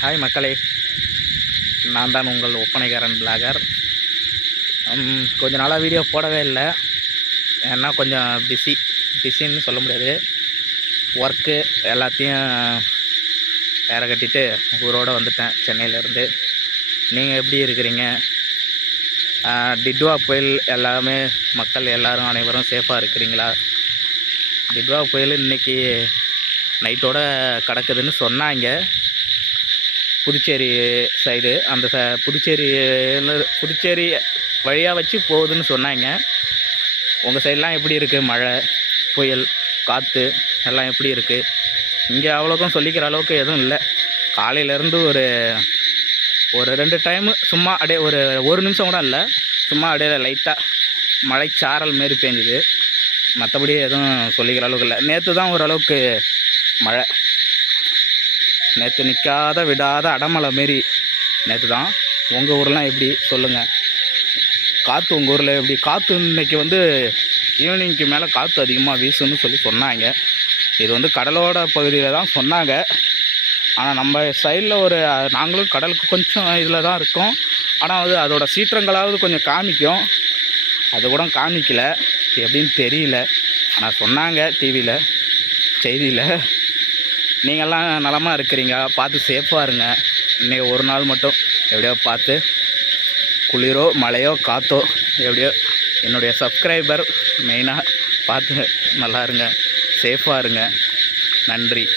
Hi மக்களே. நான் தான் உங்கள் ஒப்பனைக்காரன் பிளாகர் கொஞ்சம் கொஞ்ச நாளாக வீடியோ போடவே இல்லை. ஏன்னா கொஞ்சம் பிஸி பிஸின்னு சொல்ல முடியாது. ஒர்க்கு எல்லாத்தையும் வேற கட்டிட்டு ஊரோட வந்துட்டேன் சென்னையிலேருந்து நீங்கள் எப்படி இருக்கிறீங்க? டிட்வா புயல் எல்லாமே மக்கள் எல்லோரும் அனைவரும் சேஃபாக இருக்கிறீங்களா? டிட்வா புயல் இன்னைக்கு நைட்டோட கிடக்குதுன்னு சொன்னாங்க. புதுச்சேரி சைடு அந்த ச புதுச்சேரி புதுச்சேரி வழியாக வச்சு போகுதுன்னு சொன்னாங்க. உங்கள் சைட்லாம் எப்படி இருக்குது மழை புயல் காற்று எல்லாம் எப்படி இருக்குது இங்கே அவ்வளோக்கும் சொல்லிக்கிற அளவுக்கு எதுவும் இல்லை. காலையிலேருந்து ஒரு ஒரு ரெண்டு டைமு சும்மா அப்படியே ஒரு ஒரு நிமிஷம் கூட இல்லை. சும்மா அப்படியே லைட்டாக மழை சாரல் மாரி பேஞ்சுது. மற்றபடி எதுவும் சொல்லிக்கிற அளவுக்கு இல்லை. நேற்று தான் ஓரளவுக்கு மழை. நேற்று நிற்காத விடாத அடமலை மாரி. நேற்று தான். உங்கள் ஊர்லாம் எப்படி? சொல்லுங்கள் காற்று உங்கள் ஊரில் எப்படி? காற்று இன்னைக்கு வந்து ஈவினிங்க்கு மேலே காற்று அதிகமாக வீசுன்னு சொல்லி சொன்னாங்க. இது வந்து கடலோட பகுதியில் தான் சொன்னாங்க. ஆனால் நம்ம சைடில் ஒரு நாங்களும் கடலுக்கு கொஞ்சம் இதில் தான் இருக்கோம். ஆனால் அது அதோடய சீற்றங்களாவது கொஞ்சம் காமிக்கும். அது கூட காமிக்கல. எப்படின்னு தெரியல. ஆனால் சொன்னாங்க டிவியில் செய்தியில். நீங்கள்லாம் நலமாக இருக்கிறீங்க. பார்த்து சேஃபாக இருங்க. இன்னைக்கு ஒரு நாள் மட்டும் எப்படியோ பார்த்து குளிரோ மழையோ காற்றோ எப்படியோ என்னுடைய சப்ஸ்கிரைபர் மெயினாக பார்த்து நல்லா இருங்க. சேஃபாக இருங்க. நன்றி.